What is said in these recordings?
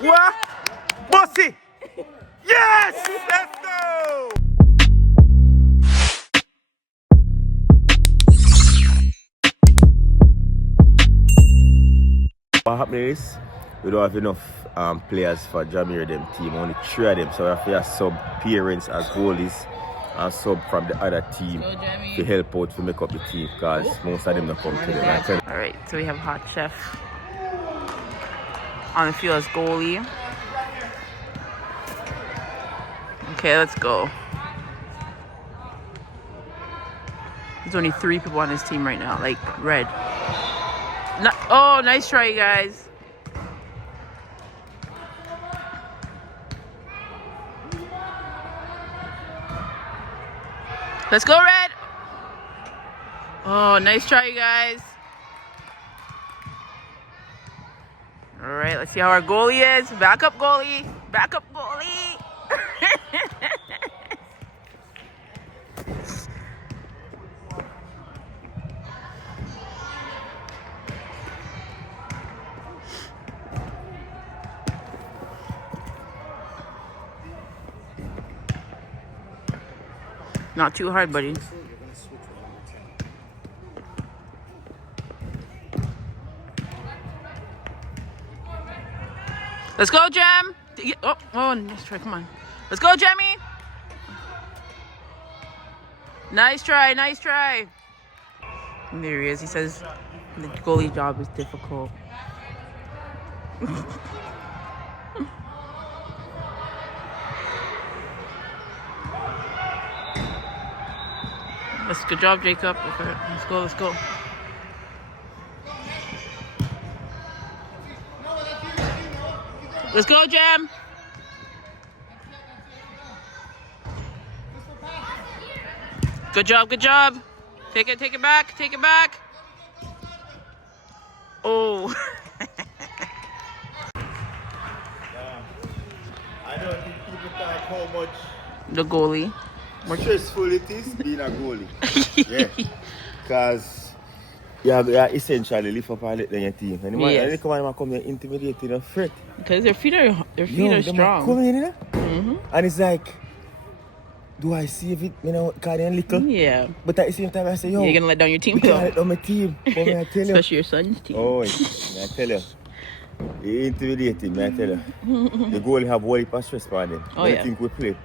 What? Bossy! Yes! Let's go! What happened is, we don't have enough players for Jamir them team, only 3 of them. So we have to have sub parents as goalies and sub from the other team to help out to make up the team because most of them don't come to them. Alright, so we have Hot Chef on the field as goalie. Okay, let's go. There's only 3 people on this team right now, like red. Oh, nice try, guys. Let's go, red. Oh, nice try, guys. All right, let's see how our goalie is. Backup goalie. Backup goalie. Not too hard, buddy. Let's go, Jam. Oh, nice try. Come on. Let's go, Jamie. Nice try. Nice try. And there he is. He says the goalie job is difficult. That's good job, Jacob. Okay, let's go. Let's go. Let's go, Jam. Good job, good job. Take it back, take it back. Oh. I don't think people talk how much The goalie. stressful it is being a goalie. Yeah. Because you essentially lift up and let them your team. And Yes. they come and come here intimidating and fret. Because their feet are strong. Come in, you know? And it's like, do I save it? You know, because they're little. Yeah. But at the same time, I say, yo, You're going to let down your team, you can't let down my team. What may I tell you? Especially your son's team. Oh, I tell you. He intimidating, I tell you. The goalie have all the stress for them. Oh, I yeah. think we play.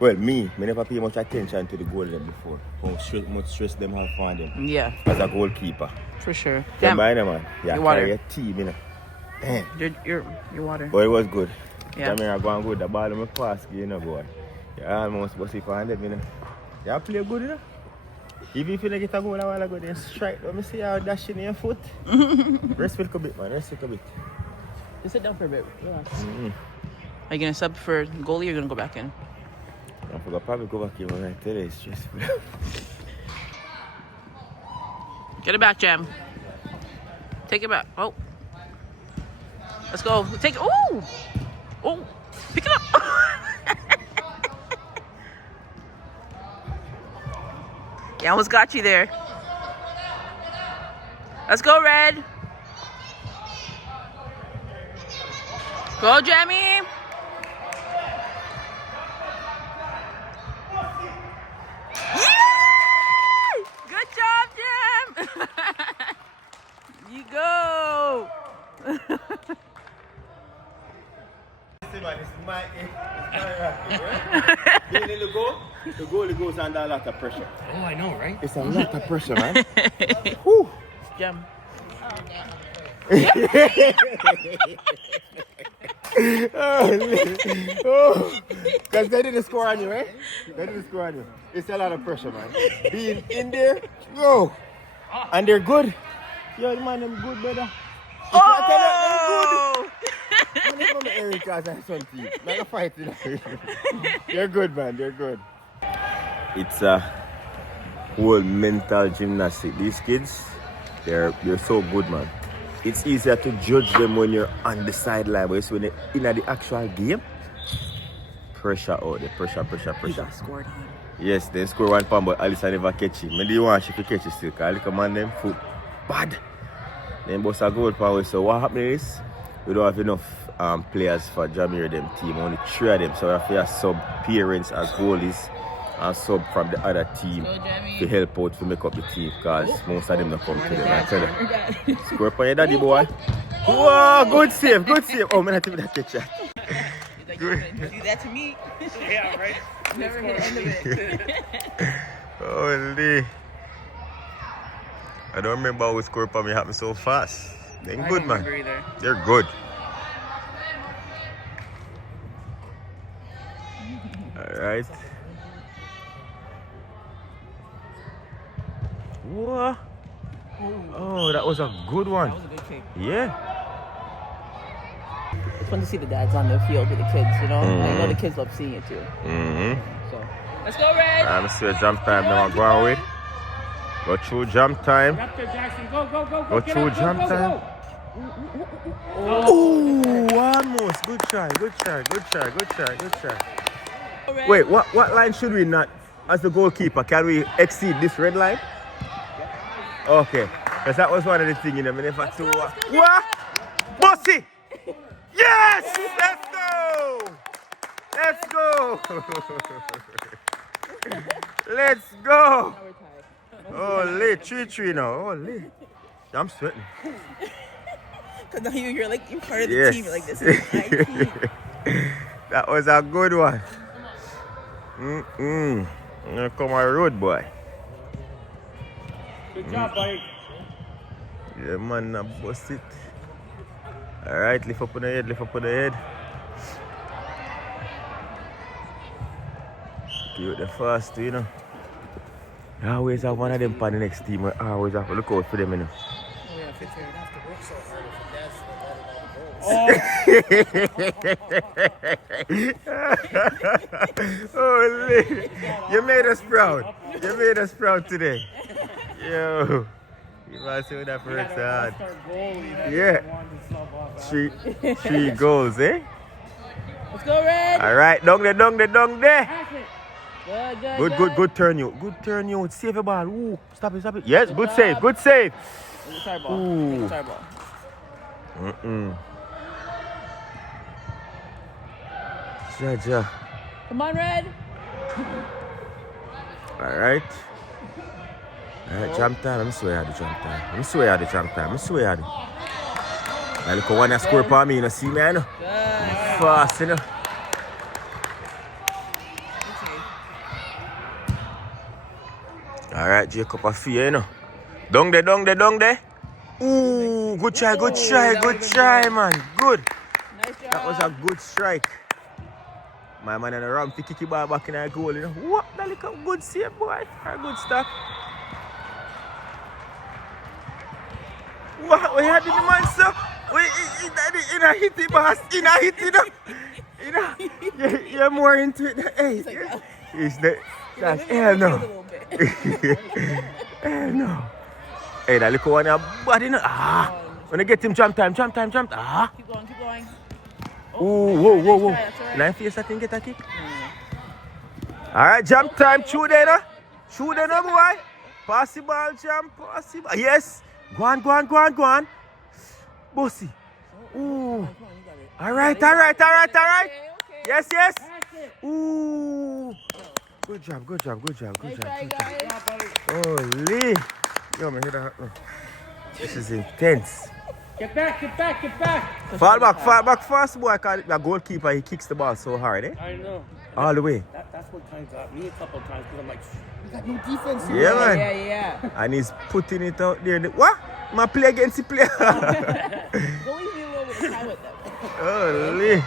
Well, me never pay much attention to the goalie before. How much stress them have for them. Yeah, As a goalkeeper. for sure. Damn. Damn, Man. Yeah, Your water. carry your team, you know. Damn. your water. But it was good. Yeah. I mean, I go and good. The ball in my pass, you know, boy. You almost bust it for them, you know. You play good, you know. Even if you don't get a goal a while ago, then strike. Let me see how dashing in your foot. Rest a bit, man. Rest a bit. Just sit down for a bit. Relax. Are you going to sub for goalie or are you going to go back in? I forgot probably go back here when I tell you it's stressful. Get it back, Jam. Take it back. Oh. Let's go. Take it. Oh. Oh. Pick it up. Yeah, almost got you there. Let's go, Red. Go, Jamie. Yay! Good job, Jam. You go. It's my the goalie goes under a lot of pressure. Oh, I know, right? It's a lot of pressure, man. Whew. Jam. Because they didn't score on you, right? They didn't score on you. It's a lot of pressure, man. Being in there, go. And they're good. Yo, man, them good, brother. Oh! I'm going to Eric as a son team. Not a fight, you know. They're good, man. They're good. It's a whole mental gymnastic. These kids, they're so good, man. It's easier to judge them when you're on the sideline, but it's when they're in the actual game. Pressure out there. Pressure. He got scored on. Yes, they score 1 point, but Alice never catch him. Maybe you want to catch it still, because look at man, them foot bad. Then boss a goal power. So what happened is, we don't have enough players for Jamir them team, only 3 of them. So we have to have sub parents as goalies and sub from the other team to help out to make up the team because most of them don't come to them. I tell you. Score for your daddy boy. Whoa, good save, good save. Oh, man, I think that catch that. Good. Do that to me. Yeah, right. Never hit the end of it. Holy. I don't remember how score for me happened so fast. They're good, man. They're good. Alright. Whoa. Oh, that was a good one. That was a good kick. Yeah. It's fun to see the dads on the field with the kids, you know? I know the kids love seeing it too. So, let's go, Red! I'm still jump time now. Go on with. Go through jump time. Jackson, go, go, go, Go through jump time. Oh, almost. Good try, good try, good try, good try, good try. Wait, what line should we not, as the goalkeeper, can we exceed this red line? Okay, because that was one of the things, you know, if I do what? Bossy! Yes! Let's go! Let's go! Let's go! Holy, 3-3 now. Holy. I'm sweating. Because now you're like, you're part of the Yes. team. You're like, this is my team. That was a good one. Here come our road boy. Good job, buddy. Yeah, man, I bust it. Alright, lift up on the head, lift up on the head. Give it the fast, you know. You always have one of them for the next team. I always have to look out for them, you know. Holy. You made us proud. You made us proud today. Yo. You must see what that for us hard. Yeah. 3 goals, eh? Let's go, Red! Alright, down there, down there, down there. Good turn you. Good turn you. Save the ball. Ooh, stop it, stop it. Yes, good save, good save. It's our ball. Ooh. It's our ball. Ja. Come on, Red! Alright. Alright, jump time. I'm swear at the jump time. I'm swear at the jump time. I'm swear at it. Now look at one that score for me, you know, see me, you know. I'm fast, you know. Alright, Jacob, a fear, you know. Down there, down there, down there. Ooh, good try, good try, good try, man. Good. Nice job. That was a good strike. My man and the ram to kick the ball back in our goal, you know. What? That look a good save, boy. A good stop. What? We had the man, sir. In a hit the boss. In a hit it. You're more into it. Hey. It's the... That's hell no. Hell no. Hey, that little one, body no. When I get him jump time. Keep going, keep going. Whoa. That's all right. Nine face, I think, get a kick. Alright, jump time. Shoot there, no? Shoot there, no, boy. Pass the ball, jump. Pass the ball. Yes. Go on. Bossy. Ooh. Alright. Okay. Yes. Ooh. Good job. Nice try, guys. Holy. Yo, man, hear that? This is intense. Get back. Fall back fast, boy. The goalkeeper, he kicks the ball so hard, eh? I know. All the way. That's what kind of got me a couple of times because I'm like, we got no defense here. Yeah, man. Yeah. And he's putting it out there. What? My play against the player. Go leave me a little bit of time with them. Holy.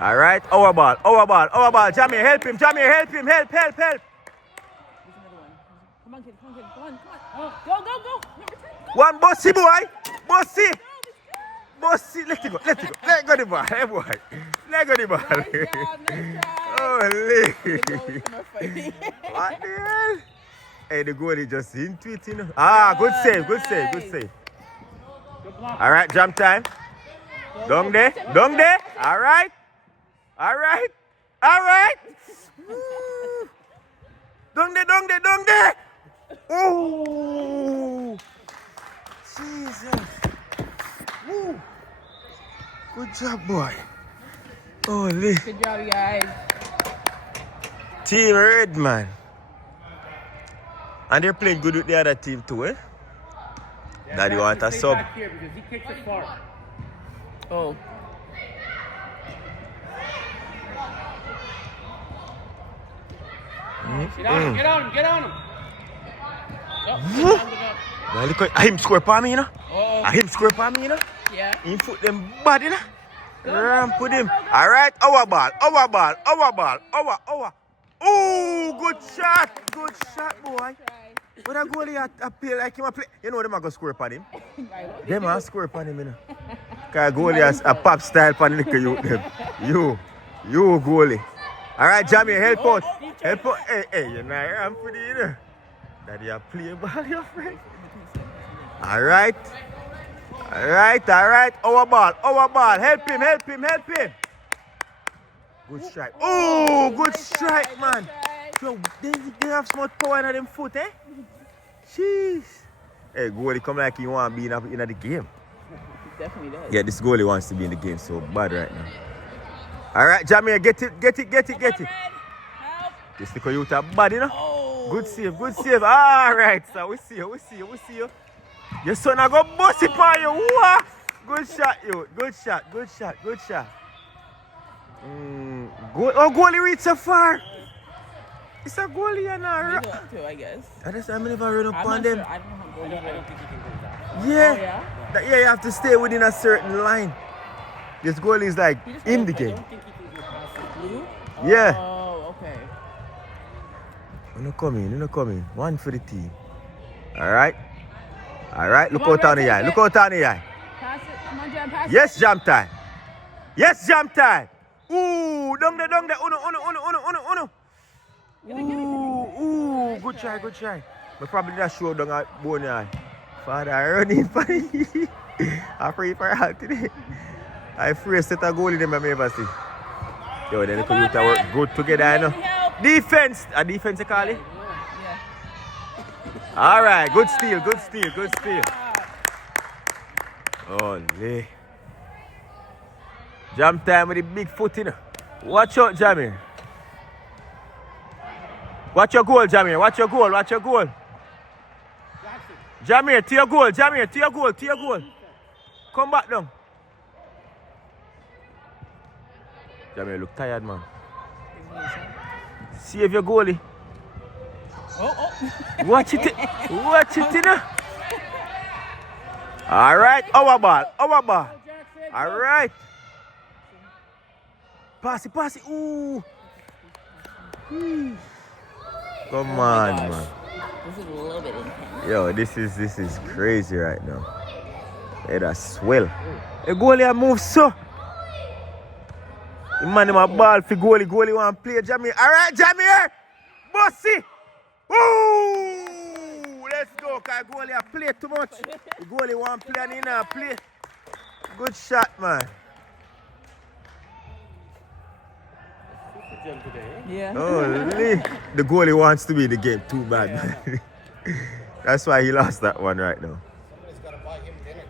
Alright, our ball. Jamie, help him. Help. There's another one. Come on, kid. Come on. Go. Number 10. One bossy boy. Bossy. Let it go. Let go the ball. Hey, boy. Let go the ball. Nice job. Holy. The goalies are fighting. What the hell? Hey, the goalie just into it, you know. Good save. Good block. Alright, jump time. Down there. Alright. Down there. Oh. Jesus. Woo. Good job, boy. Holy. Good job, you guys. Team red, man. And they're playing good with the other team too, eh? Daddy want a sub. Back here because he kicks it far. Oh. Get on him, get on him, get on him. Well, look at him score for me, you know? Oh. Him score for me, you know? Yeah. Him foot them bad, you know? Put him. All right, our ball. Oh, good shot, boy. But a goalie a play like him a play. You know them a go score upon him. Them a score upon him, you know. Cause goalie has a pop style upon the youth them. You goalie. All right, Jamie, help out. Hey, you know I'm pretty, you know. Daddy a play ball, your friend. All right. Our ball. Help him. Good strike. Oh, good strike, man. Yo, they have so much power in them foot, eh? Jeez. Hey, goalie come like he want to be in the game. He definitely does. Yeah, this goalie wants to be in the game so bad right now. All right, Jamie, get it. Help. This little youth are bad, you know? Oh. Good save. All right, so we see you. Your son a go bust it for you. What? Good shot, you. Good shot. Goalie reach so far. It's a goalie and a Too, I guess. I never run up on them. Sure. I don't know how goalie I don't think he can go that. Yeah. Oh, yeah? You have to stay within a certain line. This goalie is like in the I game. don't think he can go past the blue. Yeah. Oh, okay. You're not coming. One for the team. All right. Look out on the eye. Pass it. Come on, Jam, pass Yes, jam time. Ooh, down there. Uno. Ooh, good try. But probably that show down at Bonnie. Father, running funny. I'm free for out today. I free set a goal in them I ever see. Yo, then the computer work good together, you know. Defense, you call it? Yeah. All right, good steal. Holy. Jam time with the big foot, you know. Watch out, Jamie. Watch your goal. Jamie, to your goal. Come back down. Jamie, look tired, man. Save your goalie. Oh. Watch it, you know. All right, our ball. All right. Pass it. Ooh. Come on, man. This is a little bit intense. Yo, this is crazy right now. Hey, that's swell. The goalie move so. The man in my ball for goalie. Goalie want to play Jamie. All right, Jamie. Bossy. Woo! Let's go, because goalie play too much. The goalie want to play and he not play. Good shot, man. Yeah. Holy. The goalie wants to be in the game too bad, man. That's why he lost that one right now. Somebody's got to buy him dinner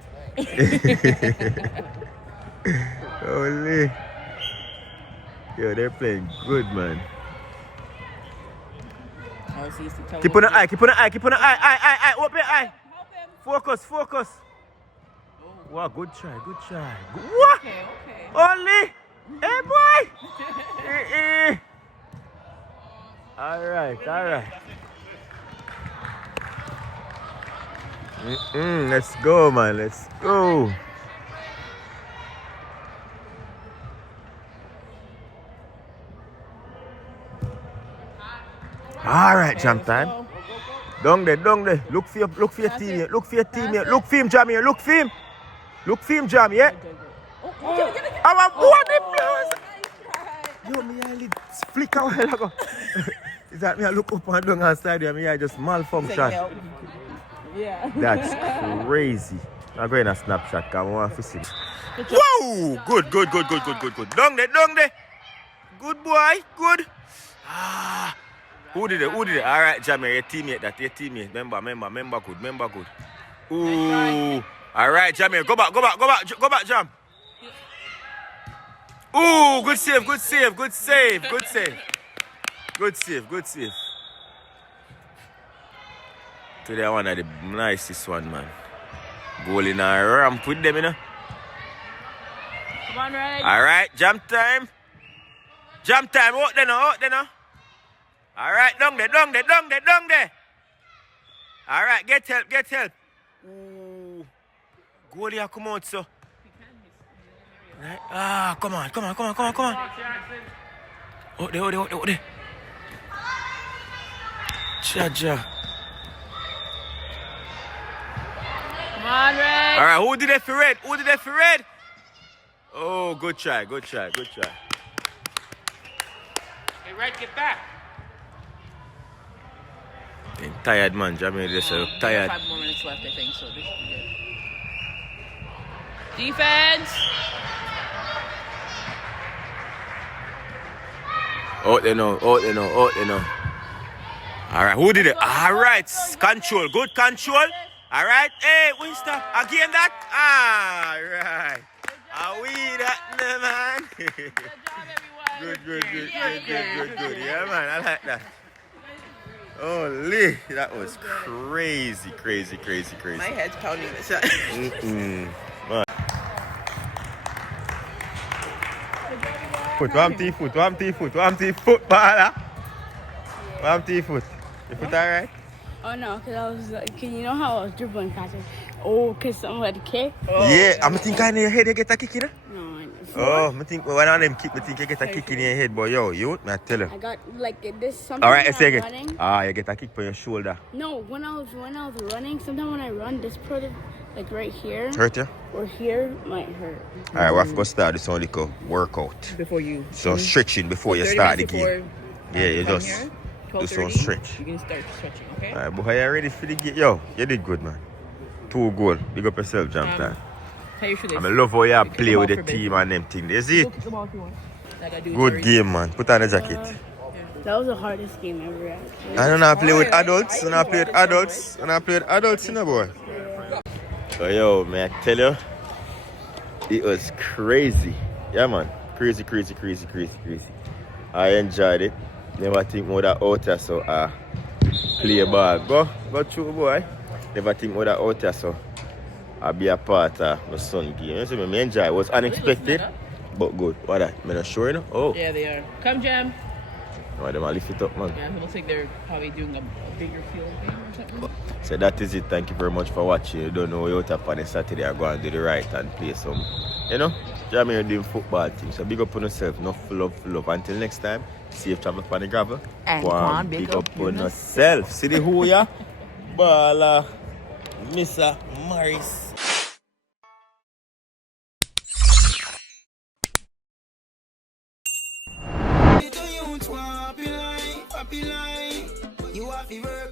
tonight. Holy. Yo, they're playing good, man. Oh, so Keep on the eye. Open your eye. Help him. Focus. Wow, good try. What? Okay. Only. Hey, boy. All right. Let's go, man. Let's go. All right, jump time. Down there. Look for your teammate. Look for him, Jamie. Look for him, Jamie. Yeah. I want the blows. Yo, me I flick a while ago. Is that me? I look up and down outside here. Me I just malfunction. Yeah. That's crazy. I'm going to Snapchat. Come on, to see. Whoa! Good. Down there. Good boy. Good. Who did it? All right, Jamie, your teammate. Member good. Ooh. All right, Jamie, go back, Jam. Ooh, good save, good save, good save, good save. Good save, good save. Today one of the nicest one, man. Goal in a ramp with them, you know. Come on, Red. Alright, jump time. Jump time, out there now, out there now. Alright, down there, down there, down there, down there. Alright, get help, get help. Ooh. Goalie, come out, so. Right. Ah, come on, come on, come on, come on, come on. Out there, out there, out there, out there. Cha-cha. Come on, Red. Alright, who did that for red? Who did that for red? Oh, good try, good try, good try. Hey, Red, get back. I'm tired, man. Jamie, just tired. 5 more minutes left, I think, so this should be good. Defense. Out there now, out there now, out there now. Alright, who did it? Alright, control, good control. Alright, hey, we stop. Again that? Alright. Are we that, man? Good job, everyone. Good. Yeah, man, I like that. Holy, that was crazy. My head's pounding this side. Foot, foot, baller. Foot. Your foot alright? Oh no, because I was like, you know how I was dribbling fast? Oh, because someone had a kick? Yeah, I'm thinking in your head you get a kick in it. No, Oh, I think one of them kick, I think you get a kick in your head, boy. Yo, you, I tell you. I got like this. Sometimes Alright, when let's take I'm it. running, You get a kick for your shoulder. no, when I was running, sometimes when I run, this part of like right here Hurt you? or here might hurt. Alright, we have to go start this one little workout. Before you. So stretching before you 30 start the minutes game. Yeah, you come just here, do some 12:30, stretch. You can start stretching, okay? Alright, boy, you ready for the game? Yo, you did good, man. 2 goals. Big up yourself, jump time. Tie your shoelace. I love how you kick play the with ball the for team ball. and them things. You see? Go kick the ball if you want. Like I do with Good Jerry. game, man. Put on the jacket. That was the hardest game ever. Actually. I don't know, I play with adults. When I play with adults. When I play with adults, you know, boy. So, yo, man, I tell you, it was crazy. Yeah, man. Crazy. I enjoyed it. Never think more that out here, so play a ball. Go through, boy. Never think more that out here, so I'll be a part of my son game. You see me, I enjoy it. It was unexpected, but good. What that? I'm not sure, you know? Oh. Yeah, they are. Come, Jam. Oh, them all lift it up, man. Yeah, it looks like they're probably doing a bigger field game or something. So that is it. Thank you very much for watching. You don't know you're out on a Saturday. I go and do the right and play some, you know, Jamie doing football thing. So big up on yourself. Enough love. Until next time, safe travel on the gravel. And go Quan, big up on yourself. See the who ya? Bala, Mr. Morris. You have to work